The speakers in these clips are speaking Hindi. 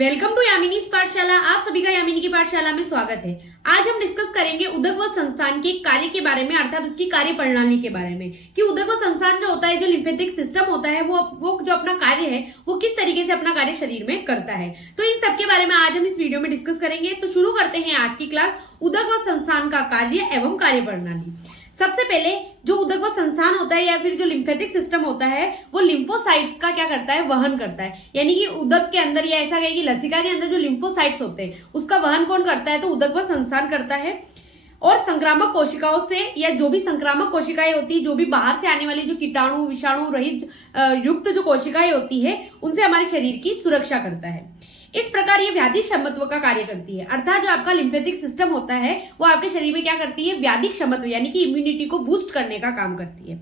वेलकम टू यामिनीज पाठशाला। आप सभी का यामिनी की पाठशाला में स्वागत है। आज हम डिस्कस करेंगे उदगवत संस्थान के कार्य के बारे में, अर्थात उसकी कार्य प्रणाली के बारे में कि उदगवत संस्थान जो होता है, जो लिम्फेटिक सिस्टम होता है, वो जो अपना कार्य है वो किस तरीके से अपना कार्य शरीर में करता है। तो इन सब के बारे में आज हम इस वीडियो में डिस्कस करेंगे। तो शुरू करते हैं आज की क्लास, उदगवत संस्थान का कार्य एवं कार्य प्रणाली। सबसे पहले जो उदगवत संस्थान होता है या फिर जो लिम्फेटिक सिस्टम होता है वो लिम्फोसाइट्स का क्या करता है, वहन करता है। यानी कि उदक के अंदर या ऐसा कहे कि लसिका के अंदर जो लिम्फोसाइट्स होते हैं उसका वहन कौन करता है, तो उदगवत संस्थान करता है। और संक्रामक कोशिकाओं से या जो भी संक्रामक कोशिकाएं होती है, जो भी बाहर से आने वाली जो कीटाणु विषाणु रहित युक्त जो कोशिकाएं होती है उनसे हमारे शरीर की सुरक्षा करता है। इस प्रकार ये व्याधि क्षमत्व का कार्य करती है, अर्थात जो आपका लिम्फेटिक सिस्टम होता है वो आपके शरीर में क्या करती है, व्याधि क्षमत्व यानी कि इम्यूनिटी को बूस्ट करने का काम करती है।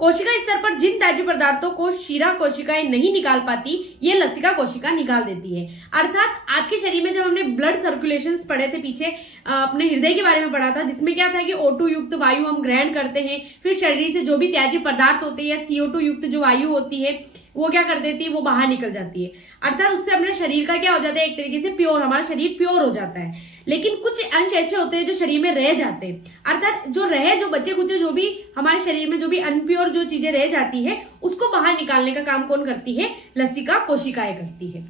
कोशिका स्तर पर जिन त्याज्य पदार्थों को शिरा कोशिकाएं नहीं निकाल पाती, ये लसिका कोशिका निकाल देती है। अर्थात आपके शरीर में जब हमने ब्लड सर्कुलेशन पढ़े थे पीछे, अपने हृदय के बारे में पढ़ा था, जिसमें क्या था कि O2 युक्त वायु हम ग्रहण करते हैं, फिर शरीर से जो भी त्याज्य पदार्थ होते हैं या CO2 युक्त जो वायु होती है वो क्या कर देती है, वो बाहर निकल जाती है। अर्थात उससे अपने शरीर का क्या हो जाता है, एक तरीके से प्योर, हमारा शरीर प्योर हो जाता है। लेकिन कुछ अंश ऐसे होते हैं जो शरीर में रह जाते हैं, अर्थात जो बचे कुचे जो भी हमारे शरीर में जो भी अनप्योर जो चीजें रह जाती है उसको बाहर निकालने का काम कौन करती है, लसिका कोशिकाएं करती है।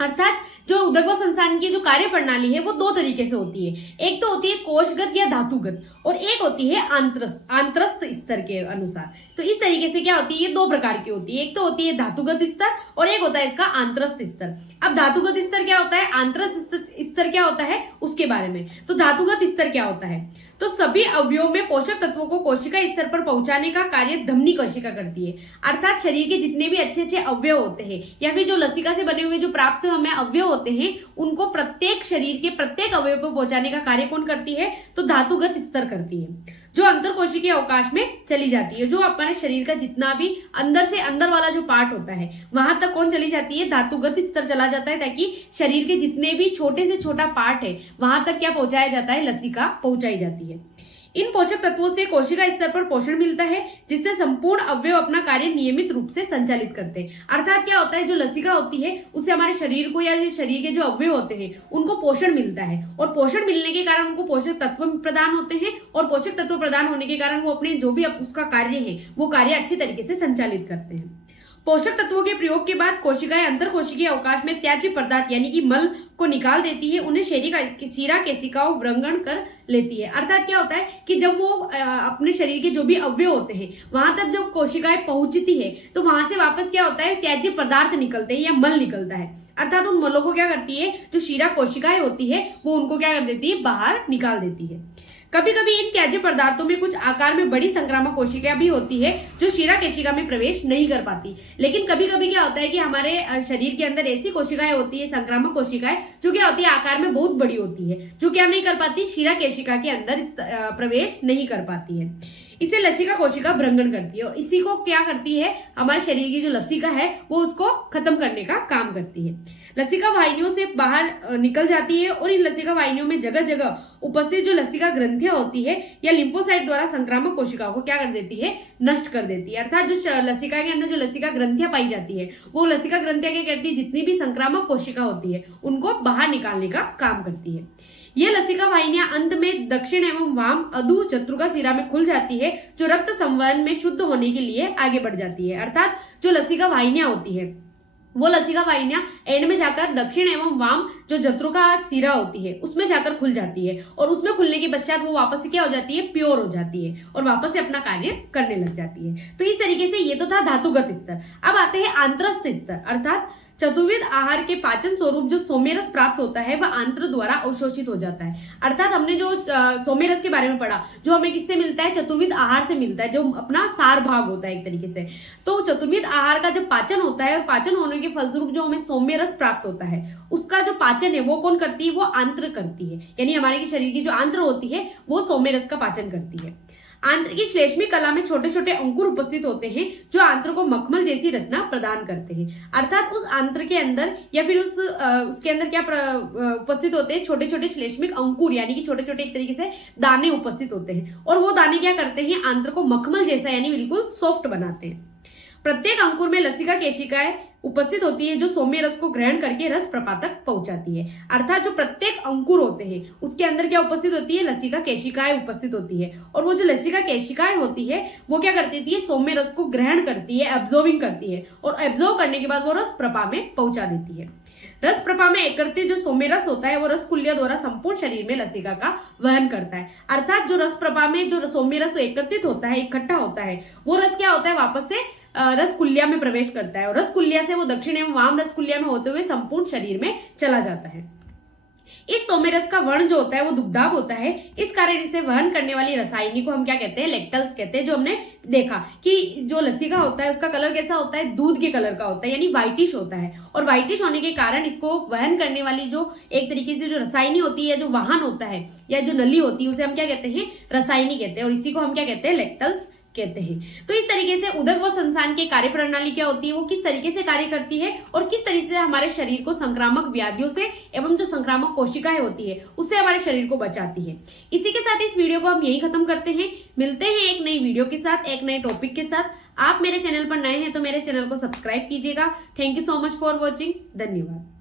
अर्थात जो उदगवत संस्थान की जो कार्य प्रणाली है वो दो तरीके से होती है। एक तो होती है कोशगत या धातुगत और एक होती है आंत्रस्थ स्तर के अनुसार। तो इस तरीके से क्या होती है, ये दो प्रकार की होती है। एक तो होती है धातुगत स्तर और एक होता है इसका आंत्रस्थ स्तर। अब धातुगत स्तर क्या होता है, आंत्रस्थ स्तर क्या होता है, उसके बारे में। तो धातुगत स्तर क्या होता है, तो सभी अवयवों में पोषक तत्वों को कोशिका स्तर पर पहुंचाने का कार्य धमनी कोशिका करती है। अर्थात शरीर के जितने भी अच्छे अच्छे अवयव होते हैं या फिर जो लसिका से बने हुए जो प्राप्त हमें अवयव होते हैं उनको प्रत्येक शरीर के प्रत्येक अवयव पर पहुंचाने का कार्य कौन करती है, तो धातुगत स्तर करती है, जो अंतर कोशिकीय अवकाश में चली जाती है। जो हमारे शरीर का जितना भी अंदर से अंदर वाला जो पार्ट होता है वहां तक कौन चली जाती है, धातुगत स्तर चला जाता है, ताकि शरीर के जितने भी छोटे से छोटा पार्ट है वहां तक क्या पहुंचाया जाता है, लसिका पहुंचाई जाती है। इन पोषक तत्वों से कोशिका स्तर पर पोषण मिलता है, जिससे संपूर्ण अवयव अपना कार्य नियमित रूप से संचालित करते हैं। अर्थात क्या होता है, जो लसिका होती है उससे हमारे शरीर को या शरीर के जो अवयव होते हैं उनको पोषण मिलता है और पोषण मिलने के कारण उनको पोषक तत्व प्रदान होते हैं और पोषक तत्व प्रदान होने के कारण वो अपने जो भी उसका कार्य है वो कार्य अच्छी तरीके से संचालित करते हैं। पोषक तत्वों के प्रयोग के बाद कोशिकाएं अंतर कोशिकीय अवकाश में त्याज्य पदार्थ यानी कि मल को निकाल देती है, उन्हें शिरा केशिकाओं व्रंगण कर लेती है। अर्थात क्या होता है कि जब वो अपने शरीर के जो भी अवयव होते हैं वहां तक जब कोशिकाएं पहुंचती है तो वहां से वापस क्या होता है, त्याज्य पदार्थ निकलते हैं या मल निकलता है। अर्थात उन मलों को क्या करती है, जो शिरा कोशिकाएं होती है वो उनको क्या कर देती है, बाहर निकाल देती है। कभी कभी इन त्याज्य पदार्थों में कुछ आकार में बड़ी संक्रामक कोशिकाएं भी होती है जो शिरा केशिका में प्रवेश नहीं कर पाती। लेकिन कभी कभी क्या होता है कि हमारे शरीर के अंदर ऐसी कोशिकाएं होती है, संक्रामक कोशिकाएं, जो क्या होती है आकार में बहुत बड़ी होती है, जो क्या नहीं कर पाती, शिरा केशिका के अंदर प्रवेश नहीं कर पाती है। इसे लसिका कोशिका भ्रंगण करती है और इसी को क्या करती है, हमारे शरीर की जो लसिका है वो उसको खत्म करने का काम करती है। लसिका वाहिनियों से बाहर निकल जाती है और इन लसिका वाहिनियों में जगह जगह उपस्थित जो लसिका ग्रंथियां होती है या लिम्फोसाइट द्वारा संक्रामक कोशिकाओं को क्या कर देती है, नष्ट कर देती है। अर्थात जो लसिका के अंदर जो लसिका ग्रंथियां पाई जाती है वो लसिका ग्रंथियां क्या करती है, जितनी भी संक्रामक कोशिका होती है उनको बाहर निकालने का काम करती है। ये लसिका वाहिनियां अंत में दक्षिण एवं वाम अधु चतुर्का सिरा में खुल जाती है, जो रक्त संवहन में शुद्ध होने के लिए आगे बढ़ जाती है। अर्थात जो लसिका वाहिनियां होती है वो लसिका वाहिनियां एंड में जाकर दक्षिण एवं वाम जो जत्रुका सिरा होती है उसमें जाकर खुल जाती है और उसमें खुलने के पश्चात वो वापस से क्या हो जाती है, प्योर हो जाती है और वापस से अपना कार्य करने लग जाती है। तो इस तरीके से ये तो था धातुगत स्तर। अब आते हैं आंत्रस्थ स्तर। अर्थात चतुर्विध आहार के पाचन स्वरूप जो सोमेरस प्राप्त होता है वह आंत्र द्वारा अवशोषित हो जाता है। अर्थात हमने जो सोमेरस के बारे में पढ़ा, जो हमें किससे मिलता है, चतुर्विध आहार से मिलता है, जो अपना सार भाग होता है एक तरीके से। तो चतुर्विध आहार का जब पाचन होता है और पाचन होने के फलस्वरूप जो हमें सोमेरस प्राप्त होता है उसका जो पाचन है वो कौन करती है, वो आंत्र करती है। यानी हमारे शरीर की जो आंत्र होती है वो सोमेरस का पाचन करती है। आंत्र की श्लेष्मी कला में छोटे छोटे अंकुर उपस्थित होते हैं जो आंत्र को मखमल जैसी रचना प्रदान करते हैं। अर्थात उस आंत्र के अंदर या फिर उसके अंदर क्या उपस्थित होते हैं, छोटे छोटे श्लेष्मिक अंकुर यानी कि छोटे छोटे एक तरीके से दाने उपस्थित होते हैं और वो दाने क्या करते हैं, आंत्र को मखमल जैसा यानी बिल्कुल सॉफ्ट बनाते हैं। प्रत्येक अंकुर में लसिका केशिकाएं उपस्थित होती है जो सौम्य रस को ग्रहण करके रस प्रपा तक पहुंचाती है। अर्थात जो प्रत्येक अंकुर होते हैं उसके अंदर क्या उपस्थित होती है, लसिका केशिकाएं उपस्थित होती है, और वो जो लसिका केशिकाएं होती है वो क्या करती है, सौम्य रस को ग्रहण करती है, एब्जॉर्बिंग करती है, और एब्जॉर्ब करने के बाद वो रस प्रपा में पहुंचा देती है। रस प्रपा में एकत्रित जो सौम्य रस होता है वो रस कुल्य द्वारा संपूर्ण शरीर में लसिका का वहन करता है। अर्थात जो रस प्रपा में जो सौम्य रस एकत्रित होता है, इकट्ठा होता है, वो रस क्या होता है, वापस से रस कुल्या में प्रवेश करता है, और रस कुल्या से वो दक्षिण एवं वाम रस कुल्या में होते हुए संपूर्ण शरीर में चला जाता है। इस सौम्य रस का वर्ण जो होता है वो दुग्धाभ होता है। इस कारण इसे वहन करने वाली रसायनी को हम क्या कहते हैं, लेक्टल्स कहते हैं। जो हमने देखा कि जो लसिका होता है उसका कलर कैसा होता है, दूध के कलर का होता है, यानी व्हाइटिश होता है, और व्हाइटिश होने के कारण इसको वहन करने वाली जो एक तरीके से जो रसायनी होती है, जो वाहन होता है या जो नली होती है, उसे हम क्या कहते हैं, रसायनी कहते हैं, और इसी को हम क्या कहते हैं, लेक्टल्स कहते हैं। तो इस तरीके से उदक व संस्थान की कार्य प्रणाली क्या होती है, वो किस तरीके से कार्य करती है, और किस तरीके से हमारे शरीर को संक्रामक व्याधियों से एवं जो संक्रामक कोशिकाएं होती है उससे हमारे शरीर को बचाती है। इसी के साथ इस वीडियो को हम यही खत्म करते हैं। मिलते हैं एक नई वीडियो के साथ, एक नए टॉपिक के साथ। आप मेरे चैनल पर नए हैं तो मेरे चैनल को सब्सक्राइब कीजिएगा। Thank you so much for watching. धन्यवाद।